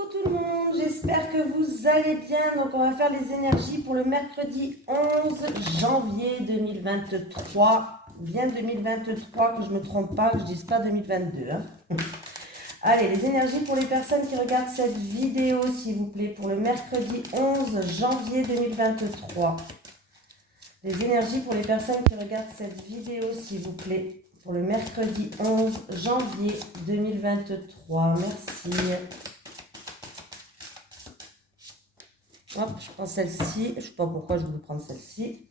Coucou tout le monde, j'espère que vous allez bien. Donc on va faire les énergies pour le mercredi 11 janvier 2023. Bien 2023, que je ne me trompe pas, que je ne dise pas 2022. Hein. Allez, les énergies pour les personnes qui regardent cette vidéo, s'il vous plaît, pour le mercredi 11 janvier 2023. Les énergies pour les personnes qui regardent cette vidéo, s'il vous plaît, pour le mercredi 11 janvier 2023. Merci. Hop, je prends celle-ci. Je ne sais pas pourquoi je voulais prendre celle-ci.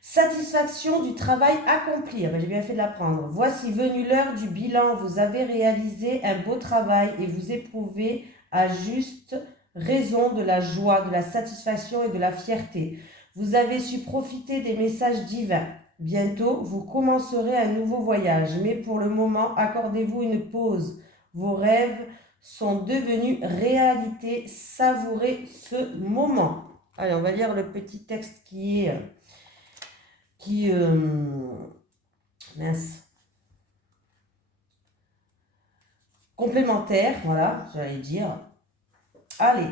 Satisfaction du travail accompli. J'ai bien fait de la prendre. Voici venue l'heure du bilan. Vous avez réalisé un beau travail et vous éprouvez à juste raison de la joie, de la satisfaction et de la fierté. Vous avez su profiter des messages divins. Bientôt, vous commencerez un nouveau voyage. Mais pour le moment, accordez-vous une pause. Vos rêves sont devenus réalité. Savourez ce moment. Allez, on va lire le petit texte qui est... complémentaire, voilà, j'allais dire. Allez,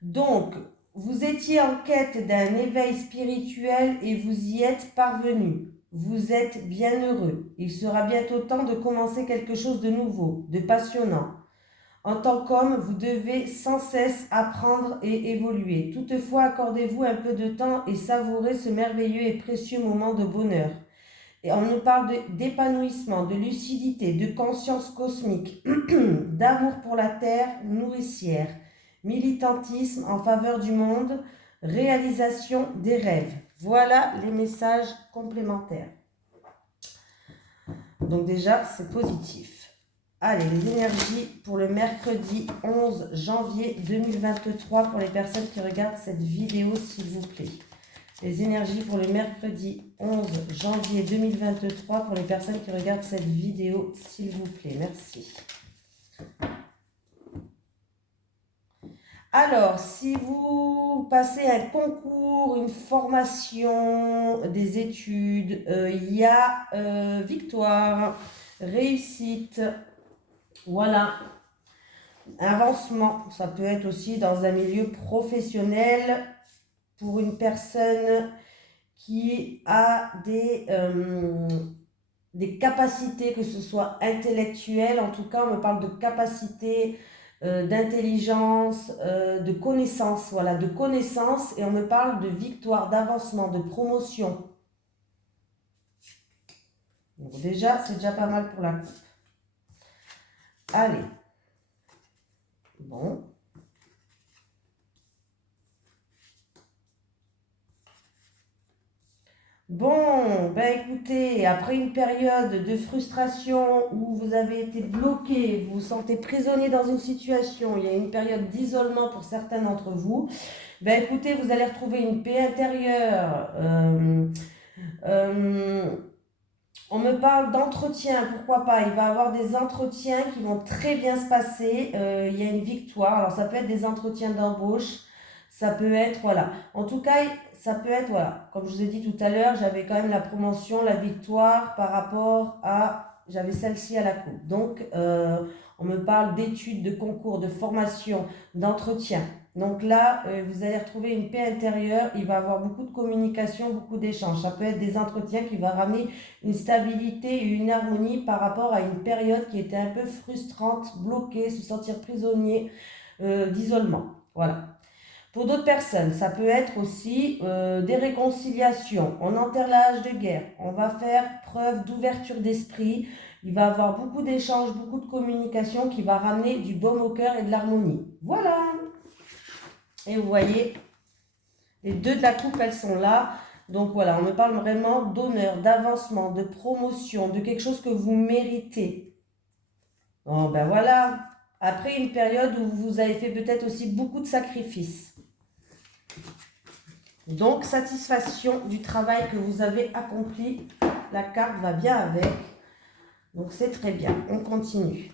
donc, vous étiez en quête d'un éveil spirituel et vous y êtes parvenu. Vous êtes bien heureux. Il sera bientôt temps de commencer quelque chose de nouveau, de passionnant. En tant qu'homme, vous devez sans cesse apprendre et évoluer. Toutefois, accordez-vous un peu de temps et savourez ce merveilleux et précieux moment de bonheur. Et on nous parle d'épanouissement, de lucidité, de conscience cosmique, d'amour pour la terre nourricière, militantisme en faveur du monde, réalisation des rêves. Voilà les messages complémentaires. Donc déjà, c'est positif. Allez, les énergies pour le mercredi 11 janvier 2023 pour les personnes qui regardent cette vidéo, s'il vous plaît. Les énergies pour le mercredi 11 janvier 2023 pour les personnes qui regardent cette vidéo, s'il vous plaît. Merci. Alors, si vous passez un concours, une formation, des études, il y a victoire, réussite, voilà, avancement. Ça peut être aussi dans un milieu professionnel pour une personne qui a des capacités, que ce soit intellectuelles, en tout cas on me parle de capacités d'intelligence, de connaissance, voilà, de connaissance, et on me parle de victoire, d'avancement, de promotion. Donc déjà, c'est déjà pas mal pour la coupe. Allez. Bon. Bon, ben écoutez, après une période de frustration où vous avez été bloqué, vous vous sentez prisonnier dans une situation, il y a une période d'isolement pour certains d'entre vous, ben écoutez, vous allez retrouver une paix intérieure. On me parle d'entretien, pourquoi pas, il va y avoir des entretiens qui vont très bien se passer, il y a une victoire, alors ça peut être des entretiens d'embauche, ça peut être, voilà, en tout cas, ça peut être, voilà, comme je vous ai dit tout à l'heure, j'avais quand même la promotion, la victoire par rapport à, j'avais celle-ci à la coupe, donc on me parle d'études, de concours, de formation, d'entretien. Donc là, vous allez retrouver une paix intérieure, il va y avoir beaucoup de communication, beaucoup d'échanges. Ça peut être des entretiens qui vont ramener une stabilité et une harmonie par rapport à une période qui était un peu frustrante, bloquée, se sentir prisonnier d'isolement. Voilà. Pour d'autres personnes, ça peut être aussi des réconciliations. On enterre la hache de guerre. On va faire preuve d'ouverture d'esprit. Il va y avoir beaucoup d'échanges, beaucoup de communication qui va ramener du baume au cœur et de l'harmonie. Voilà. Et vous voyez, les deux de la coupe, elles sont là. Donc voilà, on me parle vraiment d'honneur, d'avancement, de promotion, de quelque chose que vous méritez. Bon, ben voilà. Après une période où vous avez fait peut-être aussi beaucoup de sacrifices. Donc, satisfaction du travail que vous avez accompli. La carte va bien avec. Donc, c'est très bien. On continue.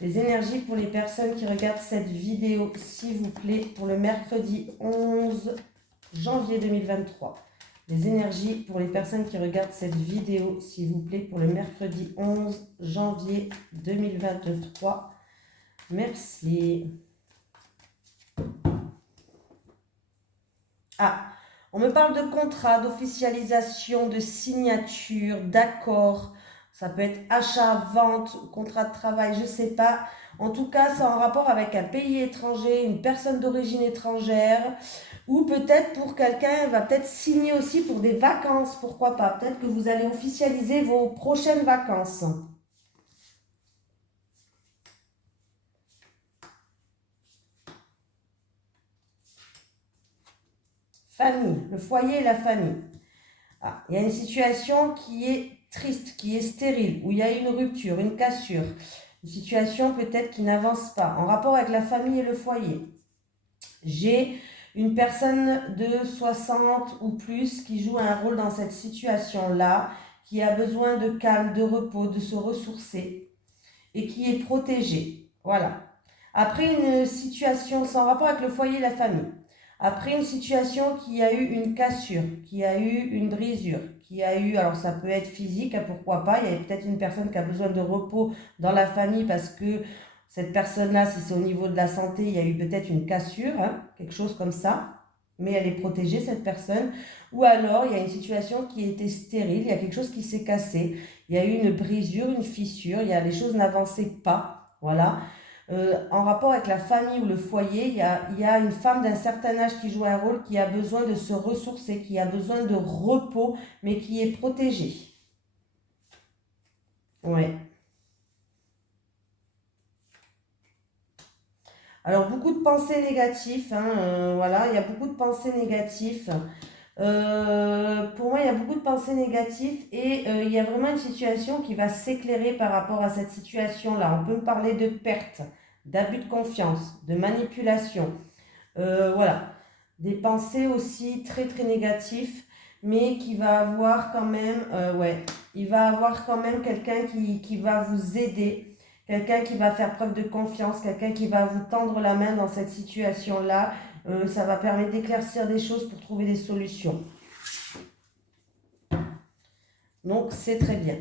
Les énergies pour les personnes qui regardent cette vidéo, s'il vous plaît, pour le mercredi 11 janvier 2023. Les énergies pour les personnes qui regardent cette vidéo, s'il vous plaît, pour le mercredi 11 janvier 2023. Merci. Ah, on me parle de contrat, d'officialisation, de signature, d'accord. Ça peut être achat, vente, contrat de travail, je ne sais pas. En tout cas, c'est en rapport avec un pays étranger, une personne d'origine étrangère, ou peut-être pour quelqu'un, va peut-être signer aussi pour des vacances, pourquoi pas. Peut-être que vous allez officialiser vos prochaines vacances. Famille, le foyer et la famille. Ah, il y a une situation qui est triste, qui est stérile, où il y a une rupture, une cassure, une situation peut-être qui n'avance pas, en rapport avec la famille et le foyer. J'ai une personne de 60 ou plus qui joue un rôle dans cette situation-là, qui a besoin de calme, de repos, de se ressourcer et qui est protégée. Voilà. Après une situation sans rapport avec le foyer et la famille, après une situation qui a eu une cassure, qui a eu une brisure, qui a eu, alors ça peut être physique, hein, pourquoi pas, il y a peut-être une personne qui a besoin de repos dans la famille parce que cette personne-là, si c'est au niveau de la santé, il y a eu peut-être une cassure, hein, quelque chose comme ça, mais elle est protégée, cette personne. Ou alors, il y a une situation qui était stérile, il y a quelque chose qui s'est cassé, il y a eu une brisure, une fissure, les choses n'avançaient pas, voilà. En rapport avec la famille ou le foyer, il y a une femme d'un certain âge qui joue un rôle, qui a besoin de se ressourcer, qui a besoin de repos, mais qui est protégée. Ouais. Alors, beaucoup de pensées négatives, hein, voilà, il y a beaucoup de pensées négatives. Pour moi, il y a beaucoup de pensées négatives et il y a vraiment une situation qui va s'éclairer par rapport à cette situation-là. On peut me parler de perte, d'abus de confiance, de manipulation. Voilà, des pensées aussi très très négatives, mais qui va avoir quand même, ouais, il va avoir quand même quelqu'un qui va vous aider, quelqu'un qui va faire preuve de confiance, quelqu'un qui va vous tendre la main dans cette situation-là. Ça va permettre d'éclaircir des choses pour trouver des solutions. Donc c'est très bien.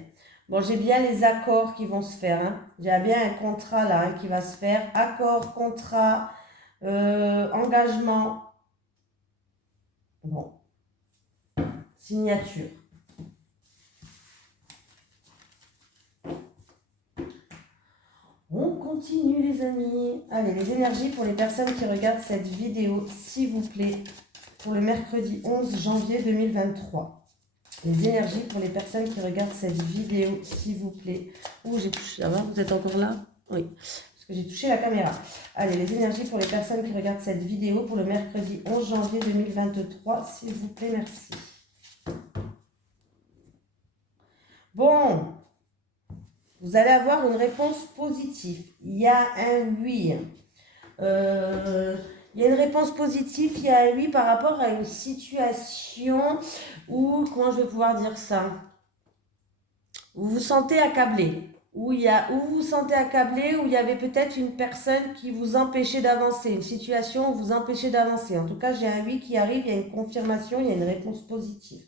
Bon, j'ai bien les accords qui vont se faire, hein. J'ai bien un contrat là, hein, qui va se faire. Accord, contrat, engagement. Bon, signature. On continue les amis. Allez, les énergies pour les personnes qui regardent cette vidéo, s'il vous plaît, pour le mercredi 11 janvier 2023. Les énergies pour les personnes qui regardent cette vidéo, s'il vous plaît. Ouh, j'ai touché. Ça va, vous êtes encore là? Oui, parce que j'ai touché la caméra. Allez, les énergies pour les personnes qui regardent cette vidéo pour le mercredi 11 janvier 2023, s'il vous plaît, merci. Bon, vous allez avoir une réponse positive. Il y a un oui. Il y a une réponse positive, il y a un oui par rapport à une situation où, comment je vais pouvoir dire ça, où vous vous sentez accablé, où vous vous sentez accablé, où il y avait peut-être une personne qui vous empêchait d'avancer, une situation où vous empêchez d'avancer. En tout cas, j'ai un oui qui arrive, il y a une confirmation, il y a une réponse positive.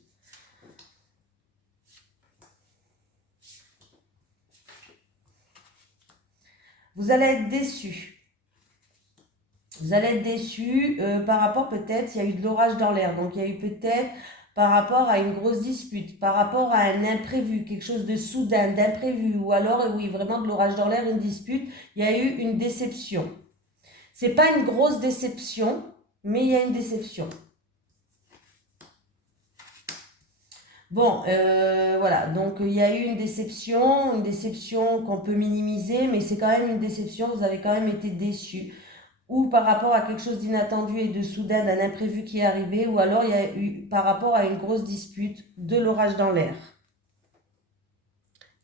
Vous allez être déçu. Vous allez être déçu par rapport peut-être, il y a eu de l'orage dans l'air, donc il y a eu peut-être par rapport à une grosse dispute, par rapport à un imprévu, quelque chose de soudain, d'imprévu, ou alors, oui, vraiment de l'orage dans l'air, une dispute, il y a eu une déception. C'est pas une grosse déception, mais il y a une déception. Bon, voilà, donc il y a eu une déception qu'on peut minimiser, mais c'est quand même une déception, vous avez quand même été déçu. Ou par rapport à quelque chose d'inattendu et de soudain, d'un imprévu qui est arrivé, ou alors il y a eu par rapport à une grosse dispute, de l'orage dans l'air.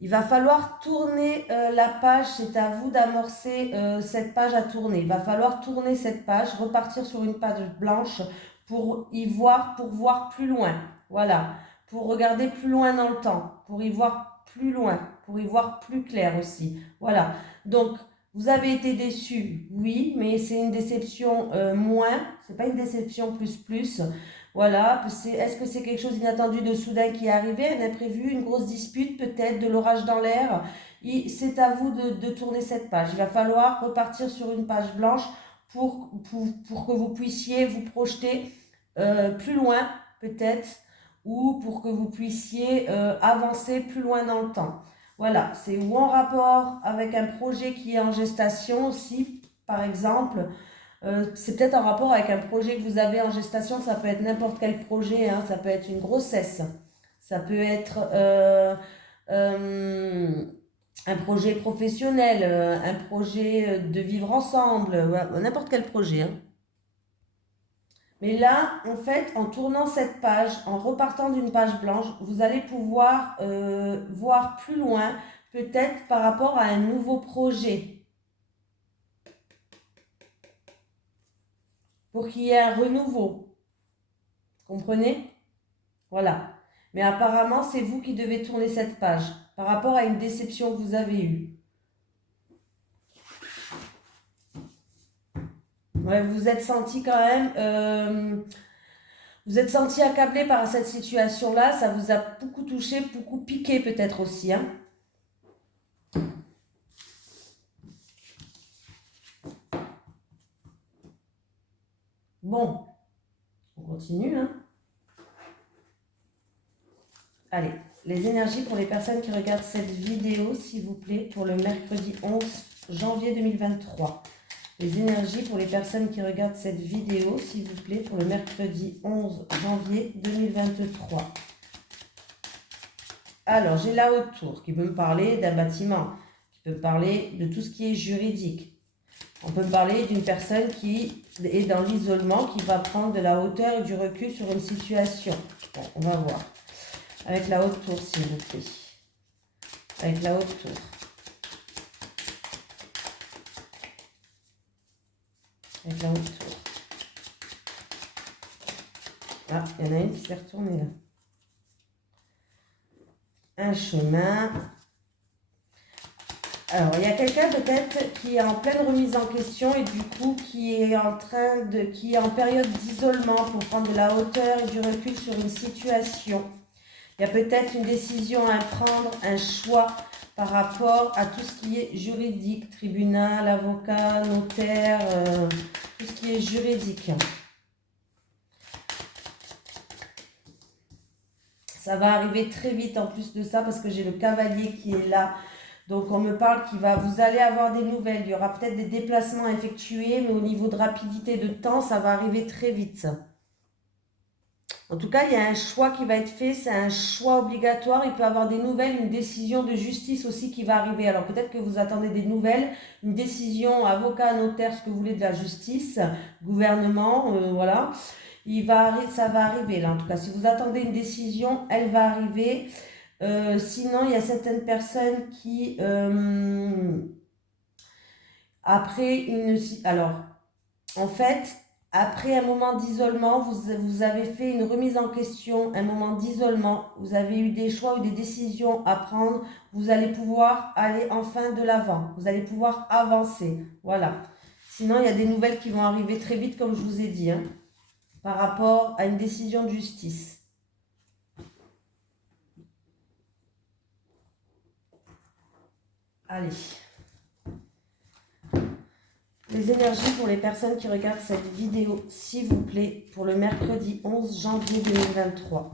Il va falloir tourner la page, c'est à vous d'amorcer cette page à tourner. Il va falloir tourner cette page, repartir sur une page blanche pour y voir, pour voir plus loin. Voilà, pour regarder plus loin dans le temps, pour y voir plus loin, pour y voir plus clair aussi. Voilà, donc vous avez été déçu, oui, mais c'est une déception moins, c'est pas une déception plus plus. Voilà, est-ce que c'est quelque chose d'inattendu de soudain qui est arrivé, un imprévu, une grosse dispute peut-être, de l'orage dans l'air? C'est à vous de tourner cette page. Il va falloir repartir sur une page blanche pour que vous puissiez vous projeter plus loin peut-être, ou pour que vous puissiez avancer plus loin dans le temps. Voilà, c'est ou en rapport avec un projet qui est en gestation aussi, par exemple. C'est peut-être en rapport avec un projet que vous avez en gestation, ça peut être n'importe quel projet, hein, ça peut être une grossesse, ça peut être euh, un projet professionnel, un projet de vivre ensemble, n'importe quel projet, hein. Mais là, en fait, en tournant cette page, en repartant d'une page blanche, vous allez pouvoir voir plus loin, peut-être par rapport à un nouveau projet, pour qu'il y ait un renouveau. Comprenez? Voilà. Mais apparemment, c'est vous qui devez tourner cette page par rapport à une déception que vous avez eue. Ouais, vous êtes senti quand même, vous êtes senti accablé par cette situation-là, ça vous a beaucoup touché, beaucoup piqué peut-être aussi, hein. Bon, on continue, hein. Allez, les énergies pour les personnes qui regardent cette vidéo, s'il vous plaît, pour le mercredi 11 janvier 2023. Les énergies pour les personnes qui regardent cette vidéo, s'il vous plaît, pour le mercredi 11 janvier 2023. Alors, j'ai la haute tour qui peut me parler d'un bâtiment, qui peut me parler de tout ce qui est juridique. On peut me parler d'une personne qui est dans l'isolement, qui va prendre de la hauteur et du recul sur une situation. Bon, on va voir. Avec la haute tour, s'il vous plaît. Avec la haute tour. Avec la haute tour. Ah, il y en a une qui s'est retournée là. Un chemin. Alors, il y a quelqu'un peut-être qui est en pleine remise en question et du coup qui est qui est en période d'isolement pour prendre de la hauteur et du recul sur une situation. Il y a peut-être une décision à prendre, un choix par rapport à tout ce qui est juridique, tribunal, avocat, notaire, tout ce qui est juridique. Ça va arriver très vite en plus de ça parce que j'ai le cavalier qui est là. Donc on me parle vous allez avoir des nouvelles. Il y aura peut-être des déplacements à effectuer, mais au niveau de rapidité de temps, ça va arriver très vite. En tout cas, il y a un choix qui va être fait, c'est un choix obligatoire. Il peut y avoir des nouvelles, une décision de justice aussi qui va arriver. Alors peut-être que vous attendez des nouvelles, une décision, avocat, notaire, ce que vous voulez de la justice, gouvernement, voilà. Ça va arriver là, en tout cas. Si vous attendez une décision, elle va arriver. Sinon, il y a certaines personnes qui, après une... Alors, en fait, après un moment d'isolement, vous avez fait une remise en question, un moment d'isolement, vous avez eu des choix ou des décisions à prendre, vous allez pouvoir aller enfin de l'avant, vous allez pouvoir avancer, voilà. Sinon, il y a des nouvelles qui vont arriver très vite, comme je vous ai dit, hein, par rapport à une décision de justice. Allez. Les énergies pour les personnes qui regardent cette vidéo, s'il vous plaît, pour le mercredi 11 janvier 2023.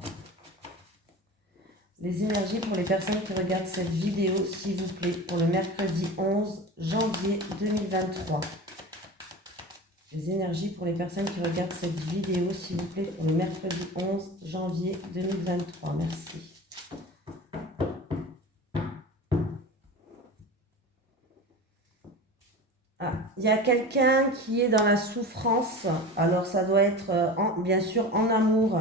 Les énergies pour les personnes qui regardent cette vidéo, s'il vous plaît, pour le mercredi 11 janvier 2023. Les énergies pour les personnes qui regardent cette vidéo, s'il vous plaît, pour le mercredi 11 janvier 2023. Merci. Ah, il y a quelqu'un qui est dans la souffrance. Alors, ça doit être, bien sûr, en amour,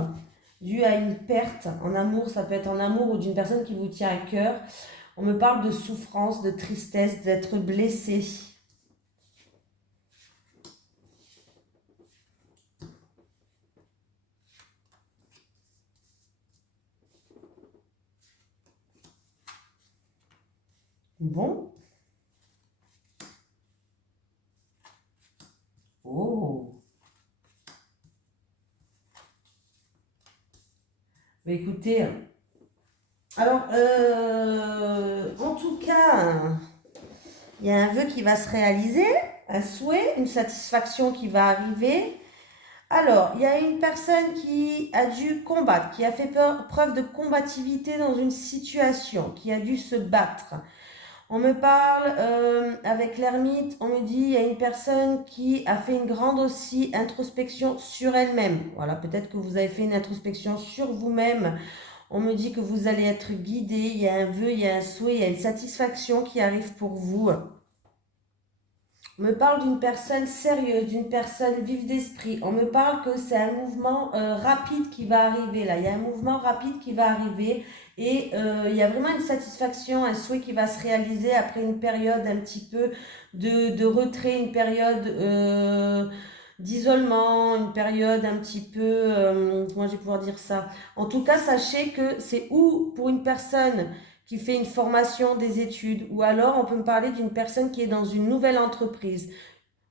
dû à une perte. En amour, ça peut être en amour ou d'une personne qui vous tient à cœur. On me parle de souffrance, de tristesse, d'être blessé. Bon. Oh. Mais écoutez, alors, en tout cas, il y a un vœu qui va se réaliser, un souhait, une satisfaction qui va arriver. Alors, il y a une personne qui a dû combattre, qui a fait preuve de combativité dans une situation, qui a dû se battre. On me parle, avec l'ermite, on me dit, il y a une personne qui a fait une grande aussi introspection sur elle-même. Voilà, peut-être que vous avez fait une introspection sur vous-même. On me dit que vous allez être guidé, il y a un vœu, il y a un souhait, il y a une satisfaction qui arrive pour vous. On me parle d'une personne sérieuse, d'une personne vive d'esprit. On me parle que c'est un mouvement rapide qui va arriver là. Il y a un mouvement rapide qui va arriver et il y a vraiment une satisfaction, un souhait qui va se réaliser après une période un petit peu de retrait, une période d'isolement, une période un petit peu... comment je vais pouvoir dire ça? En tout cas, sachez que c'est ou pour une personne qui fait une formation, des études, ou alors on peut me parler d'une personne qui est dans une nouvelle entreprise.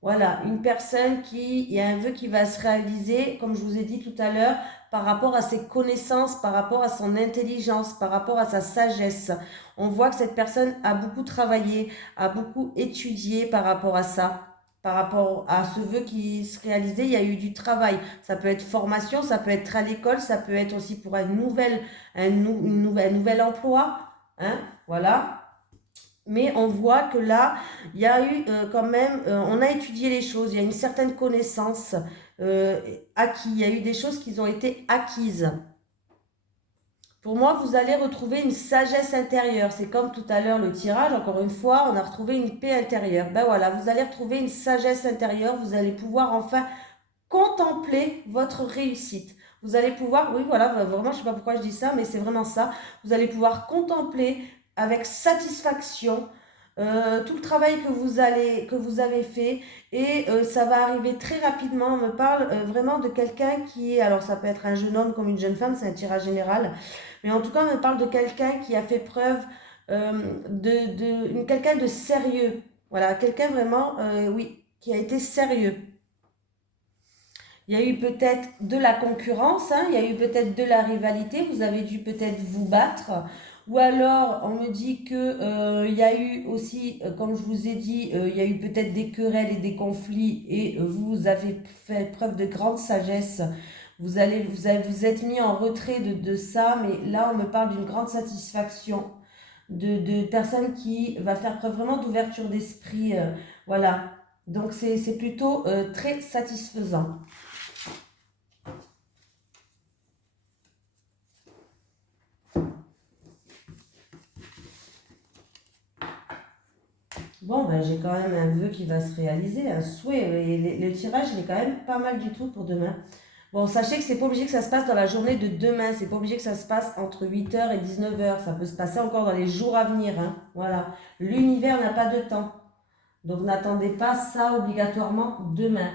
Voilà, une personne il y a un vœu qui va se réaliser, comme je vous ai dit tout à l'heure, par rapport à ses connaissances, par rapport à son intelligence, par rapport à sa sagesse. On voit que cette personne a beaucoup travaillé, a beaucoup étudié par rapport à ça. Par rapport à ce vœu qui se réalisait, il y a eu du travail. Ça peut être formation, ça peut être à l'école, ça peut être aussi pour un nouvel emploi. Hein, voilà. Mais on voit que là, il y a eu quand même, on a étudié les choses, il y a une certaine connaissance acquise, il y a eu des choses qui ont été acquises. Pour moi, vous allez retrouver une sagesse intérieure. C'est comme tout à l'heure le tirage, encore une fois, on a retrouvé une paix intérieure. Ben voilà, vous allez retrouver une sagesse intérieure, vous allez pouvoir enfin contempler votre réussite. Vous allez pouvoir, oui voilà, vraiment, je ne sais pas pourquoi je dis ça, mais c'est vraiment ça. Vous allez pouvoir contempler avec satisfaction tout le travail que vous avez fait et ça va arriver très rapidement. On me parle vraiment de quelqu'un qui est, alors ça peut être un jeune homme comme une jeune femme, c'est un tirage général, mais en tout cas on me parle de quelqu'un qui a fait preuve quelqu'un de sérieux. Voilà, quelqu'un vraiment, oui, qui a été sérieux. Il y a eu peut-être de la concurrence, hein, il y a eu peut-être de la rivalité, vous avez dû peut-être vous battre. Ou alors, on me dit que il y a eu aussi, comme je vous ai dit, il y a eu peut-être des querelles et des conflits et vous avez fait preuve de grande sagesse. Vous êtes mis en retrait de ça, mais là, on me parle d'une grande satisfaction de personnes qui va faire preuve vraiment d'ouverture d'esprit. Voilà. Donc, c'est plutôt très satisfaisant. Bon, ben, j'ai quand même un vœu qui va se réaliser, un souhait. Et le tirage, il est quand même pas mal du tout pour demain. Bon, sachez que c'est pas obligé que ça se passe dans la journée de demain. C'est pas obligé que ça se passe entre 8h et 19h. Ça peut se passer encore dans les jours à venir. Hein. Voilà. L'univers n'a pas de temps. Donc n'attendez pas ça obligatoirement demain.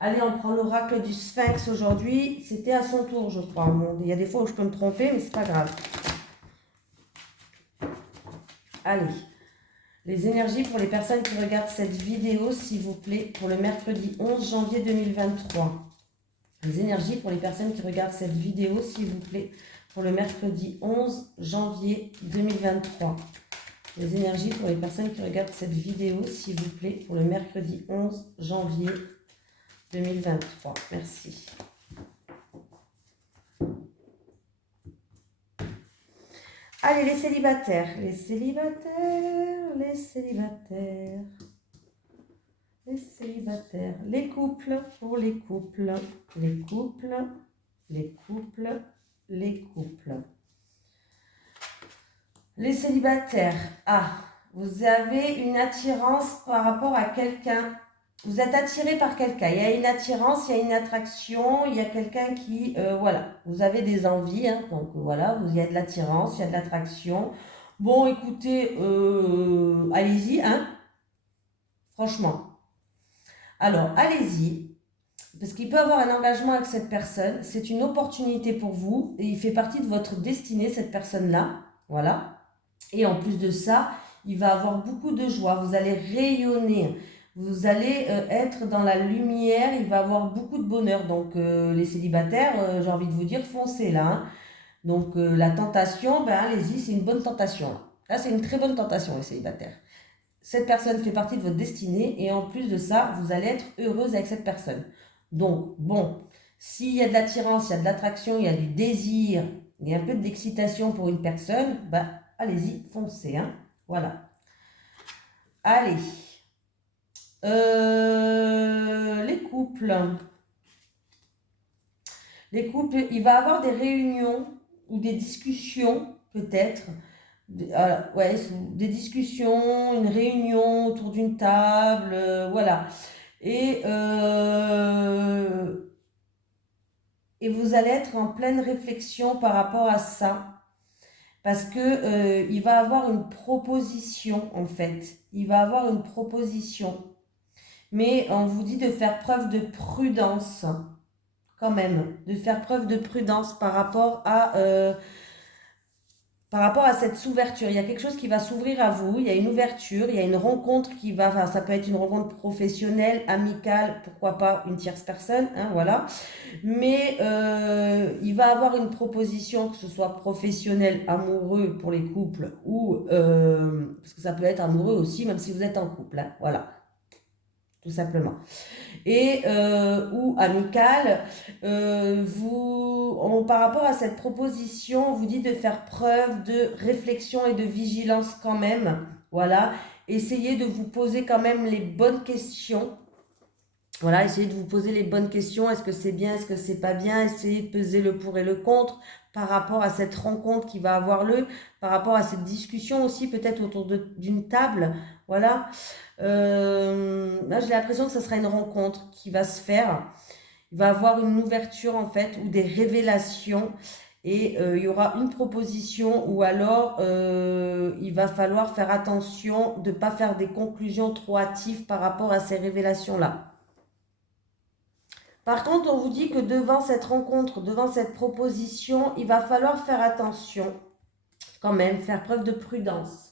Allez, on prend l'oracle du Sphinx aujourd'hui. C'était à son tour, je crois. Bon, il y a des fois où je peux me tromper, mais c'est pas grave. Allez. Les énergies pour les personnes qui regardent cette vidéo, s'il vous plaît, pour le mercredi 11 janvier 2023. Les énergies pour les personnes qui regardent cette vidéo, s'il vous plaît, pour le mercredi 11 janvier 2023. Les énergies pour les personnes qui regardent cette vidéo, s'il vous plaît, pour le mercredi 11 janvier 2023. Merci. Allez, les célibataires, les célibataires, les célibataires, les célibataires, les couples, pour les couples, les couples, les couples, les couples. Les célibataires, ah, vous avez une attirance par rapport à quelqu'un. Vous êtes attiré par quelqu'un. Il y a une attirance, il y a une attraction, il y a quelqu'un qui, voilà, vous avez des envies, hein, donc voilà, il y a de l'attirance, il y a de l'attraction. Bon, écoutez, allez-y, hein, franchement. Alors, allez-y, parce qu'il peut avoir un engagement avec cette personne. C'est une opportunité pour vous et il fait partie de votre destinée, cette personne-là. Voilà. Et en plus de ça, il va avoir beaucoup de joie. Vous allez rayonner. Vous allez être dans la lumière. Il va avoir beaucoup de bonheur. Donc, les célibataires, j'ai envie de vous dire, foncez là. Hein. Donc, la tentation, ben, allez-y, c'est une bonne tentation. Là, c'est une très bonne tentation, les célibataires. Cette personne fait partie de votre destinée et en plus de ça, vous allez être heureuse avec cette personne. Donc, bon, s'il y a de l'attirance, il y a de l'attraction, il y a du désir, il y a un peu d'excitation pour une personne, bah, allez-y, foncez, hein. Voilà. Allez. Les couples. Les couples, il va y avoir des réunions ou des discussions, peut-être. Ouais, des discussions, une réunion autour d'une table, voilà. Et, euh, et vous allez être en pleine réflexion par rapport à ça. Parce que il va avoir une proposition, en fait. Il va avoir une proposition. Mais on vous dit de faire preuve de prudence, quand même. De faire preuve de prudence par rapport à cette ouverture. Il y a quelque chose qui va s'ouvrir à vous, il y a une ouverture, il y a une rencontre qui va, enfin, ça peut être une rencontre professionnelle, amicale, pourquoi pas une tierce personne, hein, voilà. Mais il va avoir une proposition, que ce soit professionnel, amoureux pour les couples, ou parce que ça peut être amoureux aussi, même si vous êtes en couple, hein, voilà, tout simplement. Et ou amicale, par rapport à cette proposition, on vous dit de faire preuve de réflexion et de vigilance quand même. Voilà, essayez de vous poser quand même les bonnes questions. Voilà, essayez de vous poser les bonnes questions. Est-ce que c'est bien, est-ce que c'est pas bien? Essayez de peser le pour et le contre par rapport à cette rencontre qui va avoir lieu, par rapport à cette discussion aussi, peut-être autour d'une table. Voilà. Là, j'ai l'impression que ce sera une rencontre qui va se faire. Il va y avoir une ouverture en fait, ou des révélations. Et il y aura une proposition ou alors il va falloir faire attention de ne pas faire des conclusions trop hâtives par rapport à ces révélations-là. Par contre, on vous dit que devant cette rencontre, devant cette proposition, il va falloir faire attention, quand même, faire preuve de prudence,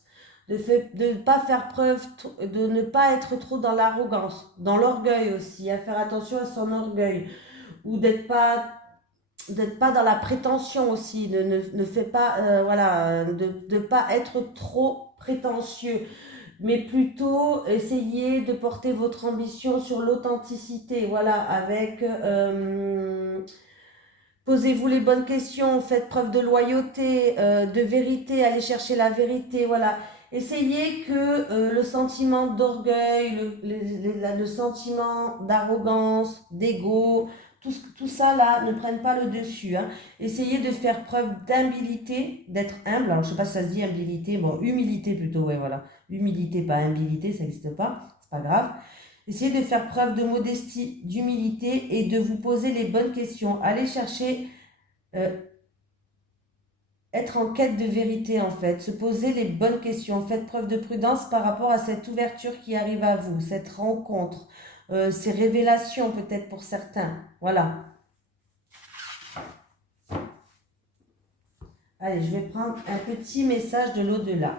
de pas faire preuve, de ne pas être trop dans l'arrogance, dans l'orgueil aussi, à faire attention à son orgueil, ou d'être pas dans la prétention aussi, ne fait pas, voilà, de pas être trop prétentieux, mais plutôt essayer de porter votre ambition sur l'authenticité, voilà, avec posez-vous les bonnes questions, faites preuve de loyauté, de vérité, allez chercher la vérité, voilà. Essayez que le sentiment d'orgueil, le sentiment d'arrogance, d'ego, tout ça là ne prenne pas le dessus, hein. Essayez de faire preuve d'humilité, d'être humble. Alors je sais pas si ça se dit humilité, bon humilité plutôt, ouais voilà. Humilité, pas humilité, ça n'existe pas, c'est pas grave. Essayez de faire preuve de modestie, d'humilité et de vous poser les bonnes questions. Allez chercher, euh, être en quête de vérité en fait, se poser les bonnes questions. Faites preuve de prudence par rapport à cette ouverture qui arrive à vous, cette rencontre, ces révélations peut-être pour certains. Voilà. Allez, je vais prendre un petit message de l'au-delà.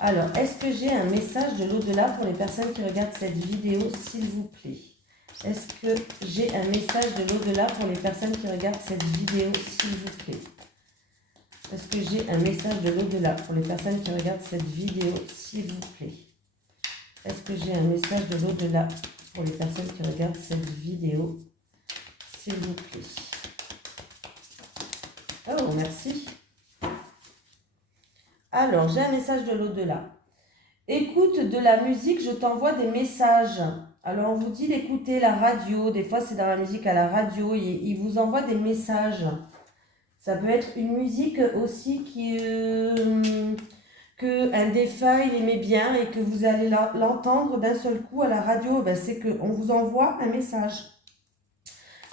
Alors, est-ce que j'ai un message de l'au-delà pour les personnes qui regardent cette vidéo, s'il vous plaît? Est-ce que j'ai un message de l'au-delà pour les personnes qui regardent cette vidéo, s'il vous plaît? Est-ce que j'ai un message de l'au-delà pour les personnes qui regardent cette vidéo, s'il vous plaît? Est-ce que j'ai un message de l'au-delà pour les personnes qui regardent cette vidéo, s'il vous plaît? Oh, merci. Alors, j'ai un message de l'au-delà. Écoute de la musique, je t'envoie des messages. Alors, on vous dit d'écouter la radio. Des fois, c'est dans la musique à la radio. Il vous envoie des messages. Ça peut être une musique aussi que un défunt il aimait bien et que vous allez l'entendre d'un seul coup à la radio. Ben, c'est qu'on vous envoie un message.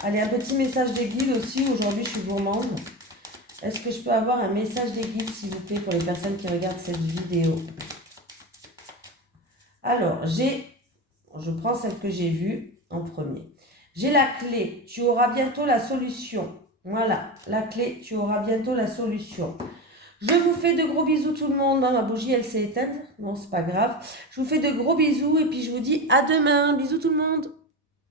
Allez, un petit message des guides aussi. Aujourd'hui, je suis gourmande. Est-ce que je peux avoir un message des guides, s'il vous plaît, pour les personnes qui regardent cette vidéo? Alors, je prends celle que j'ai vue en premier. J'ai la clé, tu auras bientôt la solution. Voilà, la clé, tu auras bientôt la solution. Je vous fais de gros bisous tout le monde. Non, ma bougie, elle s'est éteinte. Non, c'est pas grave. Je vous fais de gros bisous et puis je vous dis à demain. Bisous tout le monde.